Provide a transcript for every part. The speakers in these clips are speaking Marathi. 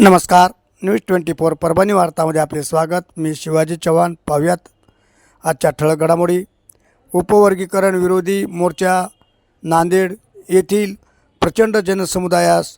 नमस्कार. न्यूज 24 परभणी वार्तामध्ये आपले स्वागत. मी शिवाजी चव्हाण. पाहूयात आजच्या ठळक घडामोडी. उपवर्गीकरण विरोधी मोर्चा नांदेड येथील प्रचंड जनसमुदायास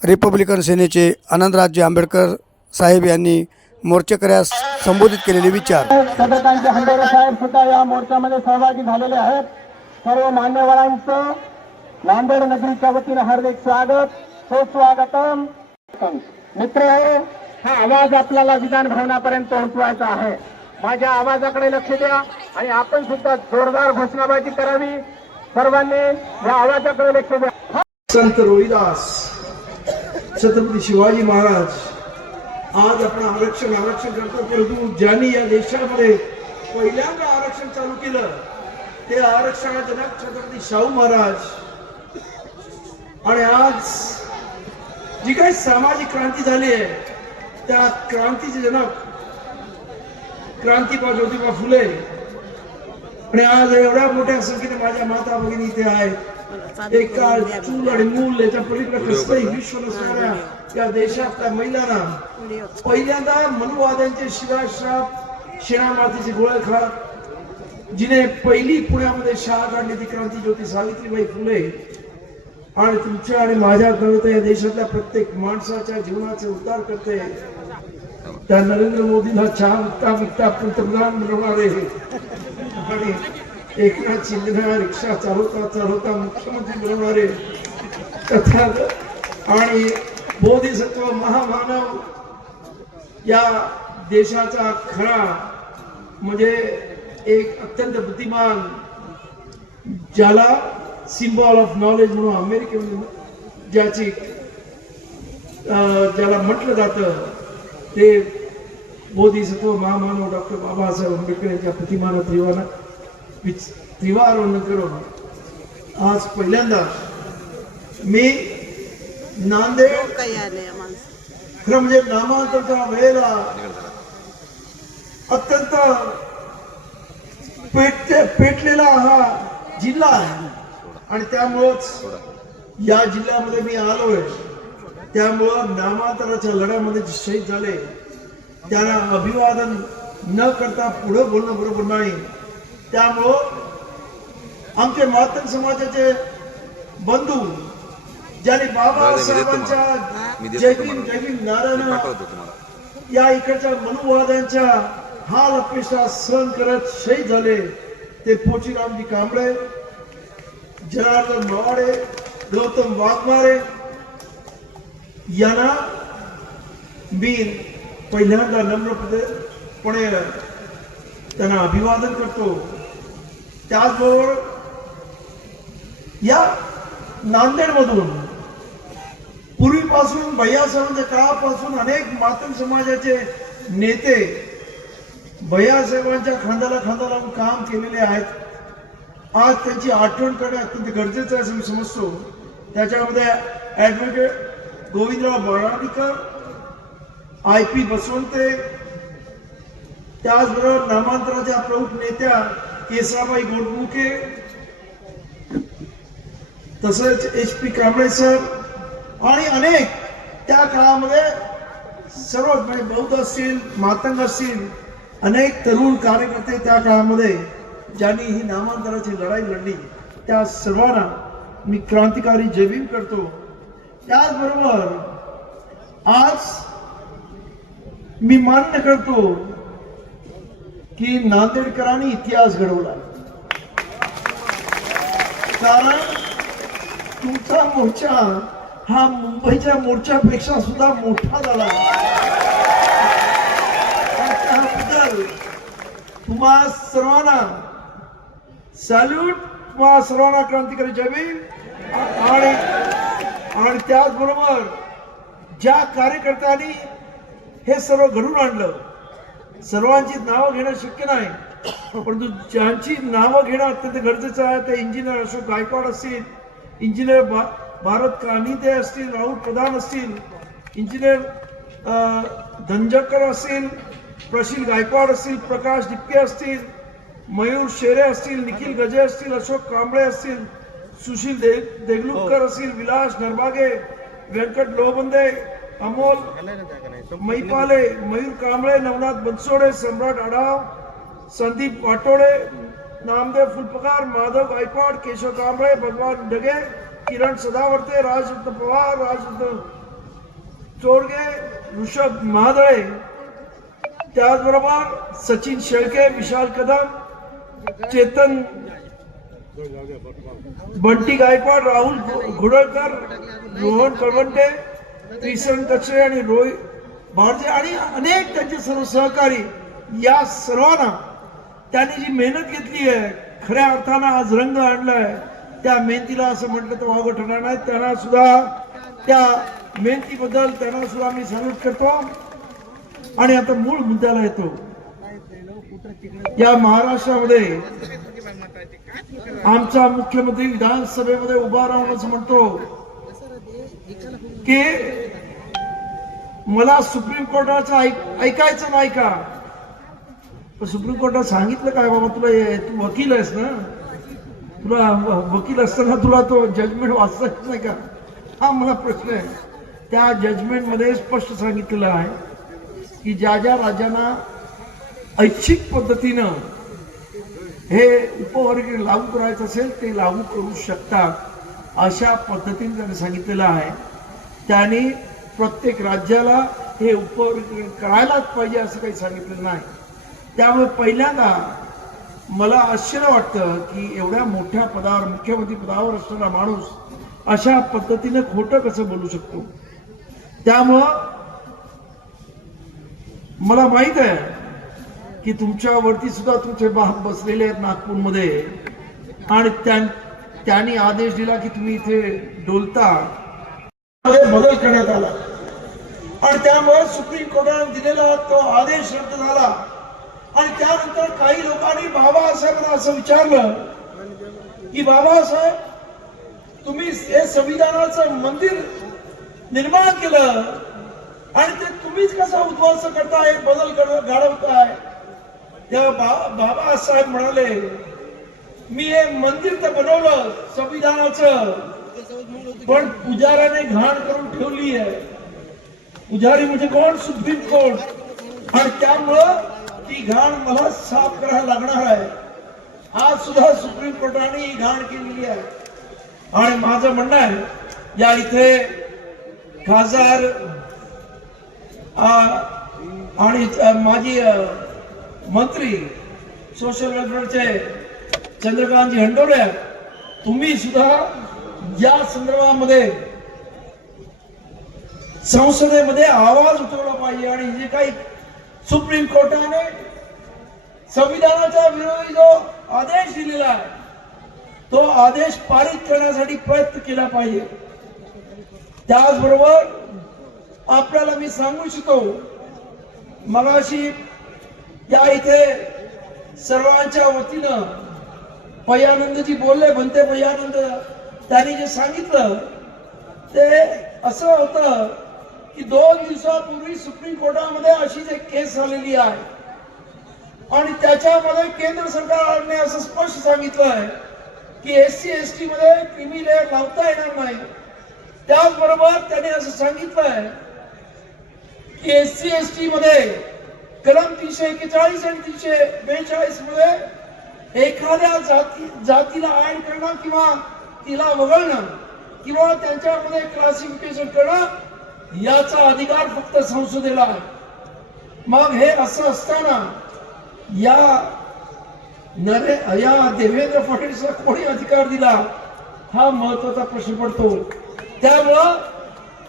रिपब्लिकन सेनेचे आनंदराजे आंबेडकर साहेब यांनी मोर्चेकऱ्यास संबोधित केलेले विचार. सदस्यांचे हंडेरे साहेब सुद्धा या मोर्चामध्ये सहभागी झालेले आहेत. सर्व मान्यवरांचं नांदेड नगरीच्या वतीने हार्दिक स्वागत. सुस्वागतम. मित्र, हा आवाज आपल्याला विधान भवनापर्यंत पोहोचवायचा आहे. माझ्या आवाजाकडे लक्ष द्या आणि आपण सुद्धा जोरदार घोषणाबाजी करावी. सर्वांनी या आवाजाकडे लक्ष द्या. संत रोहिदास, छत्रपती शिवाजी महाराज आज आपण आरक्षण करतो, परंतु ज्यांनी या देशामध्ये पहिल्यांदा आरक्षण चालू केलं ते आरक्षणाचे जनक छत्रपती शाहू महाराज. आणि आज जी काही सामाजिक क्रांती झाली आहे त्या क्रांतीचे जनक क्रांतीबा ज्योतिबा फुले. आणि आज एवढ्या मोठ्या संख्येने माझ्या माता भगिनी इथे आहेत. एका चूल आणि मूल याच्या पलीकडे कसलंही विश्व नसणाऱ्या या देशातल्या महिलांना पहिल्यांदा मनुवाद्यांचे शिवाश्राप शेणामातीचे गोळे खात जिने पहिली पुण्यामध्ये शाळा काढली ती क्रांती ज्योती सावित्रीबाई फुले. आणि तुमच्या आणि माझ्या कळत या देशातल्या प्रत्येक माणसाच्या जीवनाचे उद्धार करते त्या नरेंद्र मोदींना चहा विकता पंतप्रधान बनवणारे आणि एकनाथ शिंदेना रिक्षा चालवता मुख्यमंत्री बनवणारे आणि बोधिसत्व महामानव या देशाचा खरा म्हणजे एक अत्यंत बुद्धिमान ज्याला सिम्बॉल ऑफ नॉलेज म्हणून अमेरिकेमध्ये ज्याला म्हटलं जातं ते बोधिसत्व महामानव डॉक्टर बाबासाहेब आंबेडकर यांच्या प्रतिमानं त्रिवार करून आज पहिल्यांदा मी नांदेड खरं म्हणजे नामांतरच्या वेळेला अत्यंत पेटलेला हा जिल्हा आहे आणि त्यामुळंच या जिल्ह्यामध्ये मी आलोय. त्यामुळं नामांतराच्या लढ्यामध्ये जे शहीद झाले त्यांना अभिवादन न करता पुढे बोलणं बरोबर नाही. त्यामुळं आमचे मातंग समाजाचे बंधू ज्यांनी बाबासाहेबांच्या जय भीम नारायण या इकडच्या मनुवाद्यांच्या हाल अपेक्षा सहन करत शहीद झाले ते पोचीरामजी कांबळे, जनार्दन मवाडे, गौतम वाघमारे यांना मी पहिल्यांदा नम्रपणे त्यांना अभिवादन करतो. त्याचबरोबर या नांदेडमधून पूर्वीपासून भैयासाहेबांच्या काळापासून अनेक मातंग समाजाचे नेते भैयासाहेबांच्या खांद्याला खांदा लावून काम केलेले आहेत. आज त्यांची आठवण करणे अत्यंत गरजेचं आहे असं मी समजतो. त्याच्यामध्ये ॲडव्होकेट गोविंदराव बराडीकर, IP बसवंते, त्याचबरोबर नामांतराच्या प्रमुख नेत्या केसाबाई गोडमुके, तसंच HP कांबळे सर आणि अनेक त्या काळामध्ये सर्व म्हणजे बौद्ध असतील, मातंग असतील, अनेक तरुण कार्यकर्ते त्या काळामध्ये ज्यांनी ही नामांतराची लढाई लढली त्या सर्वांना मी क्रांतिकारी जय भीम करतो. त्याचबरोबर आज मी मान्य करतो की नांदेडकरांनी इतिहास घडवला. कारण तुमचा मोर्चा हा मुंबईच्या मोर्चापेक्षा सुद्धा मोठा झाला. त्याबद्दल तुम्हा सर्वांना सॅल्यूट. तुम्हा सर्वांना क्रांतिकारी जय भीम. आणि त्याचबरोबर ज्या कार्यकर्त्यांनी हे सर्व घडून आणलं सर्वांची नावं घेणं शक्य नाही, परंतु ज्यांची नावं घेणं अत्यंत गरजेचं आहे ते इंजिनियर अशोक गायकवाड असतील, इंजिनियर भारत कानिते असतील, राहुल प्रधान असतील, इंजिनियर धनजकर असतील, प्रशील गायकवाड असतील, प्रकाश डिप्के असतील, मयूर शेरे असतील, निखिल गजे असतील, अशोक कांबळे असतील, सुशील देगलूरकर असतील, विलास नरबागे, व्यंकट लोहबंदे अमोल मैपाले, मयूर कांबळे, नवनाथ बनसोडे, सम्राट आढाव, संदीप वाटोळे, नामदेव फुलपकार, माधव गायकवाड, केशव कांबळे, भगवान ढगे, किरण सदावर्ते, राजरत्न पवार, राजरत्न चोरगे, ऋषभ महादळे, त्याचबरोबर सचिन शेळके, विशाल कदम, चेतन बंटी गायकवाड, राहुल घोडळकर, रोहन कळवंटे, त्रिशरण कचरे आणि रोहित भारजे आणि अनेक त्यांचे सर्व सहकारी, या सर्वांना त्यांनी जी मेहनत घेतली आहे, खऱ्या अर्थानं आज रंग आणलाय, त्या मेहनतीला असं म्हटलं तर वावगं ठरणार नाही. त्यांना सुद्धा त्या मेहनतीबद्दल त्यांना सुद्धा मी सॅल्यूट करतो. आणि आता मूळ मुद्द्याला येतो. या महाराष्ट्रामध्ये आमचा मुख्यमंत्री विधानसभेमध्ये उभा राहून असं म्हणतो की मला सुप्रीम कोर्टाचं ऐकायचं नाही का. सुप्रीम कोर्टात सांगितलं काय बाबा, तुला तू वकील आहेस ना, तुला वकील असताना तुला तो जजमेंट वाचता नाही का, हा मला प्रश्न आहे. त्या जजमेंट मध्ये स्पष्ट सांगितलेलं आहे की ज्या ज्या राज्यांना ऐच्छिक पद्धतीनं हे उपवर्गीय लागू करायचं असेल ते लागू करू शकतात, अशा पद्धतीने त्यांनी सांगितलेलं आहे. त्यांनी प्रत्येक राज्याला हे उपवर्गीय करायलाच पाहिजे असं काही सांगितलेलं नाही. त्यामुळे पहिल्यांदा मला आश्चर्य वाटतं की एवढ्या मोठ्या पदावर, मुख्यमंत्री पदावर असणारा माणूस अशा पद्धतीने खोटं कसं बोलू शकतो. त्यामुळं मला माहित आहे की तुमच्यावरती सुद्धा तुमचे बाप बसलेले आहेत नागपूरमध्ये आणि त्यांनी आदेश दिला की तुम्ही इथे डोलता, बदल करण्यात आला आणि त्यामुळे सुप्रीम कोर्टाने दिलेला तो आदेश रद्द झाला. आणि त्यानंतर काही लोकांनी बाबासाहेबांना असं विचारलं की बाबासाहेब, तुम्ही हे संविधानाचं मंदिर निर्माण केलं आणि ते तुम्हीच कसं उद्ध्वस्त करताय, बदल घडवताय. तेव्हा बाबासाहेब म्हणाले, मी हे मंदिर तर बनवलं संविधानाचं, पण पुजाऱ्याने घाण करून ठेवली आहे. पुजारी म्हणजे कोण? Supreme court. आणि त्यामुळं ती घाण मला साफ करायला लागणार आहे. आज सुद्धा सुप्रीम कोर्टाने ही घाण केलेली आहे. आणि माझं म्हणणं आहे, या इथे खासदार आणि माजी मंत्री सोशल वेलफेअरचे चंद्रकांतजी हंडोरे, तुम्ही सुद्धा या संदर्भामध्ये संसदेमध्ये आवाज उठवला पाहिजे. आणि जे काही सुप्रीम कोर्टाने संविधानाच्या विरोधी जो आदेश दिलेला आहे तो आदेश पारित करण्यासाठी प्रयत्न केला पाहिजे. त्याचबरोबर आपल्याला मी सांगू इच्छितो, मगाशी या इथे सर्वांच्या वतीनं पयानंदजी बोलले, बनते पयानंद, त्यांनी जे सांगितलं ते असं होतं की 2 दिवसापूर्वी सुप्रीम कोर्टामध्ये अशीच एक केस झालेली आहे आणि त्याच्यामध्ये केंद्र सरकारने असं स्पष्ट सांगितलं आहे की SC ST मध्ये क्रीमी लेअर लावता येणार नाही. त्याचबरोबर त्याने असं सांगितलं आहे की SC ST मध्ये कलम 341 आणि 342 मध्ये एखाद्या जातीला ऍड करणं किंवा तिला वगळणं किंवा त्यांच्यामध्ये क्लासिफिकेशन करणं याचा अधिकार फक्त संसदेला आहे. मग हे असं असताना या देवेंद्र फडणवीसला कोणी अधिकार दिला, हा महत्वाचा प्रश्न पडतो. त्यामुळं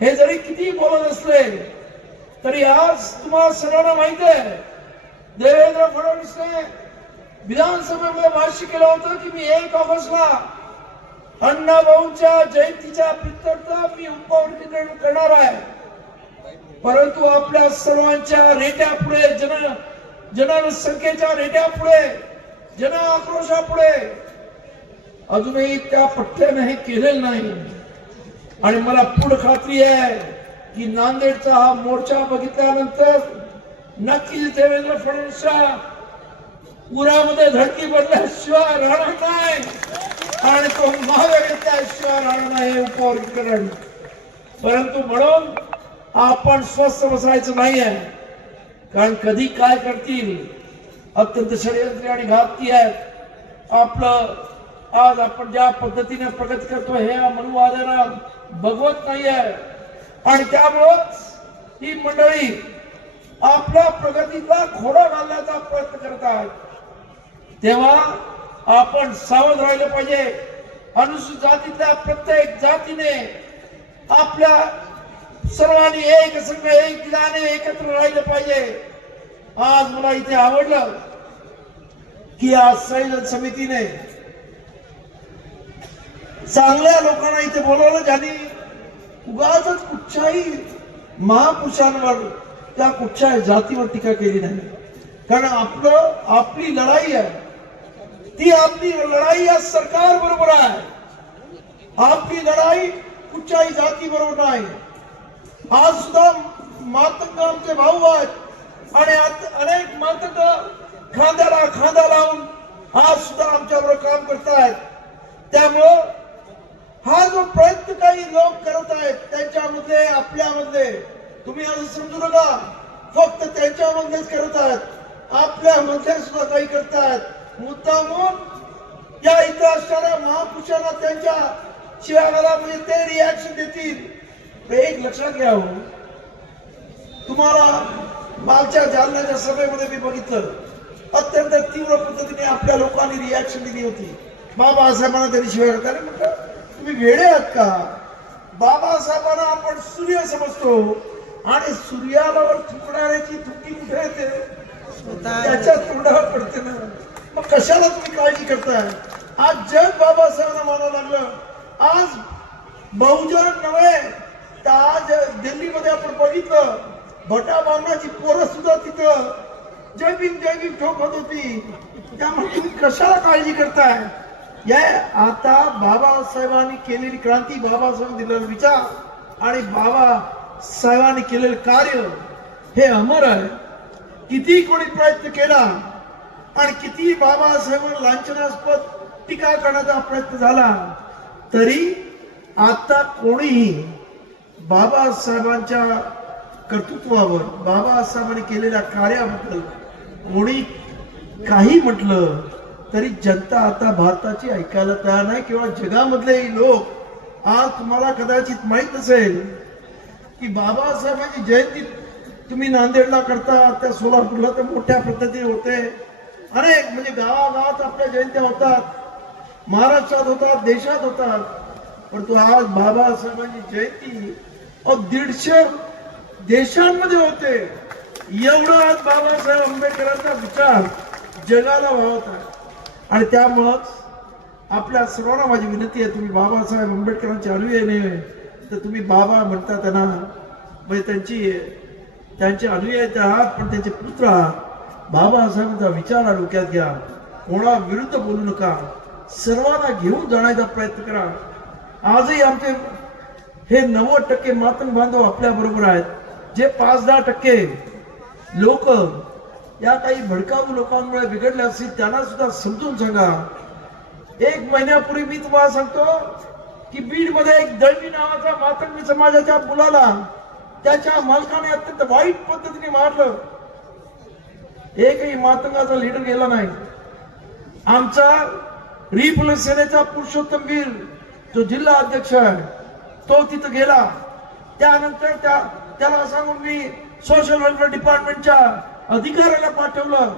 हे जरी किती बोलत असले तरी आज तुम्हाला सर्वांना माहिती आहे, देवेंद्र फडणवीसने विधानसभेमध्ये भाष्य केलं होतं की मी 1 ऑगस्टला अण्णाभाऊंच्या जयंतीच्या प्रित्यर्थ मी उपवर्गीकरण करणार आहे. परंतु आपल्या सर्वांच्या रेट्यापुढे, जनसंख्येच्या रेट्यापुढे, जन आक्रोशापुढे अजूनही त्या पठ्ठ्याने हे केलेलं नाही. आणि मला पूर्ण खात्री आहे की नांदेडचा हा मोर्चा बघितल्यानंतर नक्कीच देवेंद्र फडणवीसच्या उरामध्ये धडकी भरल्याशिवाय राहणार नाही आणि तो मागे घेतल्याशिवाय राहणार नाही उपवर्गीकरण. परंतु म्हणून आपण स्वस्थ बसायचं नाही आहे, कारण कधी काय करतील अत्यंत षडयंत्री आणि घातकी आहेत. आपलं आज आपण ज्या पद्धतीने प्रगती करतोय हे मनुवादाला बघवत नाही आहे, आणि त्यामुळेच ही मंडळी आपल्या प्रगतीला खोडा घालण्याचा प्रयत्न करत आहेत. तेव्हा आपण सावध राहिलं पाहिजे. अनुसूचित जातीतल्या प्रत्येक जातीने आपल्या सर्वांनी एक संघ एक दिलाने एकत्र राहिलं पाहिजे. आज मला इथे आवडलं की आज संयोजन समितीने चांगल्या लोकांना इथे बोलवलं, ज्यांनी उगाच कुठच्याही महापुरुषांवर त्या कुठच्याही जातीवर टीका केली नाही. कारण आपली लढाई आहे ती आपली लढाई या सरकार बरोबर आहे. आपली लढाई कुठच्याही जाती बरोबर नाही. आज सुद्धा मातंग आमचे भाऊ आहेत आणि अनेक मातंग खांद्याला खांदा लावून आज सुद्धा आमच्याबरोबर काम करतायत. त्यामुळं हा जो प्रयत्न काही लोक करत आहेत त्यांच्यामध्ये आपल्यामध्ये तुम्ही असं समजू नका फक्त त्यांच्यामधलेच करत आहेत, आपल्यामध्ये सुद्धा काही करतायत. मुद्दामून या इथं असणाऱ्या महापुरुषांना त्यांच्या शिवागाला म्हणजे ते रिॲक्शन देतील. एक लक्षात घ्या हो, तुम्हाला मागच्या जालन्याच्या सभेमध्ये मी बघितलं अत्यंत तीव्र पद्धतीने आपल्या लोकांनी रिॲक्शन दिली होती. बाबासाहेबांना त्यांनी शिवाय म्हटलं तुम्ही वेडे आहात का? बाबासाहेबांना आपण सूर्य समजतो आणि सूर्यावर थुंकणाऱ्याची थुंकी कुठे येते? त्याच्या तोंडावर पडते ना. मग कशाला तुम्ही काळजी करताय? आज जग बाबासाहेबांना मानावं लागलं. आज बहुजन नव्हे तर आज दिल्लीमध्ये आपण बघितलं भटा बांगणाची पोरं सुद्धा तिथं जय भीम ठोकत होती. त्यामुळे तुम्ही कशाला काळजी करताय? या आता बाबासाहेबांनी केलेली क्रांती, बाबासाहेबांनी दिलेला विचार आणि बाबासाहेबांनी केलेलं कार्य हे अमर आहे. किती कोणी प्रयत्न केला आणि किती बाबासाहेबांना लांछनास्पद टीका करण्याचा प्रयत्न झाला तरी आता कोणीही बाबासाहेबांच्या कर्तृत्वावर, बाबासाहेबांनी केलेल्या कार्याबद्दल कोणी काही म्हटलं तरी जनता आता भारताची ऐकायला तयार नाही. किंवा जगामधले लोक आज तुम्हाला कदाचित माहित असेल की बाबासाहेबांची जयंती तुम्ही नांदेडला करता, त्या सोलापूरला तर मोठ्या पद्धतीने होते. अनेक म्हणजे गावागावात आपल्या जयंत्या होतात, महाराष्ट्रात होतात, देशात होतात. परंतु आज बाबासाहेबांची जयंती 150 देशांमध्ये होते. एवढं आज बाबासाहेब आंबेडकरांचा विचार जगाला वाहत आहे. आणि त्यामुळंच आपल्या सर्वांना माझी विनंती आहे, तुम्ही बाबासाहेब आंबेडकरांचे अनुयायी नाही तर तुम्ही बाबा म्हणता त्यांना म्हणजे त्यांचे अनुयायी आहात, पण त्यांचे पुत्र आहात. बाबासाहेबांचा विचार डोक्यात घ्या. कोणा विरुद्ध बोलू नका. सर्वांना घेऊन जाण्याचा प्रयत्न करा. आजही आमचे हे 90% मातंग बांधव आपल्या बरोबर आहेत. जे 5-10% लोक या काही भडकाऊ लोकांमुळे बिघडले असतील त्यांना सुद्धा समजून सांगा. 1 महिन्यापूर्वी मी तुम्हाला सांगतो की बीड मध्ये एक दळवी नावाचा मातंगी समाजाच्या मुलाला त्याच्या मालकाने अत्यंत वाईट पद्धतीने मारलं. एकही मातंगाचा लीडर गेला नाही. आमचा रिपब्लिक सेनेचा पुरुषोत्तम वीर जो जिल्हा अध्यक्ष आहे तो तिथं गेला. त्यानंतर त्याला सांगून मी सोशल वेलफेअर डिपार्टमेंटच्या अधिकाऱ्याला पाठवलं.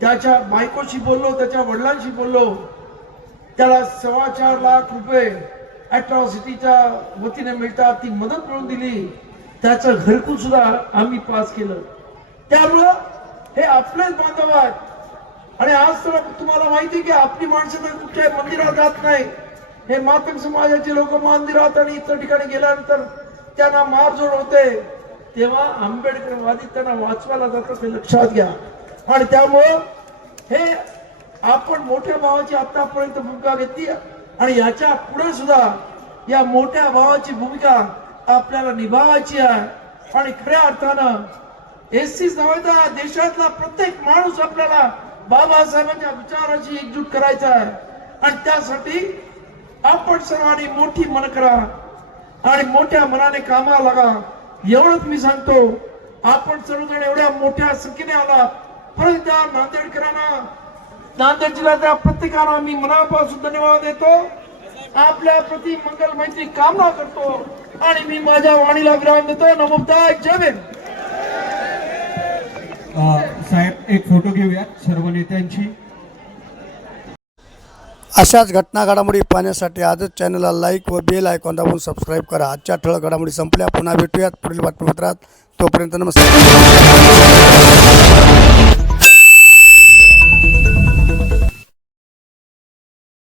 त्याच्या बायकोशी बोललो, त्याच्या वडिलांशी बोललो. त्याला 4.25 लाख रुपये अॅट्रॉसिटीच्या वतीने मिळतात, ती मदत मिळवून दिली. त्याचं घरकुल सुद्धा आम्ही पास केलं. त्यामुळं हे आपलेच बांधव आहेत. आणि आज तर तुम्हाला माहिती की आपली माणसं तर कुठल्याही मंदिरात जात नाही. हे मातंग समाजाचे लोक मंदिरात आणि इतर ठिकाणी गेल्यानंतर त्यांना मारझोड होते. तेव्हा आंबेडकरवादी त्यांना वाचवायला जातात हे लक्षात घ्या. आणि त्यामुळं हे आपण मोठ्या भावाची आतापर्यंत भूमिका घेतली आणि याच्या पुढे सुद्धा या मोठ्या भावाची भूमिका आपल्याला निभावायची आहे. आणि खऱ्या अर्थानं एससीच नव्हे तर देशातला प्रत्येक माणूस आपल्याला बाबासाहेबांच्या विचाराची एकजूट करायचा आहे. आणि त्यासाठी आपण सर्वांनी मोठी मन करा आणि मोठ्या मनाने कामाला लागा. एवढंच मी सांगतो. आपण सर्वजण एवढ्या मोठ्या संख्येने आला, परत एकदा नांदेडकरांना, नांदेड जिल्ह्यातल्या प्रत्येकाला मी मनापासून धन्यवाद देतो. आपल्या प्रति मंगल मैत्री कामना करतो आणि मी माझ्या वाणीला विराम देतो. नमोदाय जय भीम. साहेब एक फोटो घेऊयात सर्व नेत्यांची. अशाच घटना घडामोडी पाहण्यासाठी आजच चॅनलला लाईक व बेल आयकॉन दाबून सबस्क्राईब करा. आजच्या ठळक घडामोडी संपल्या. पुन्हा भेटूयात पुढील बातमीपत्रात. तोपर्यंत नमस्कार.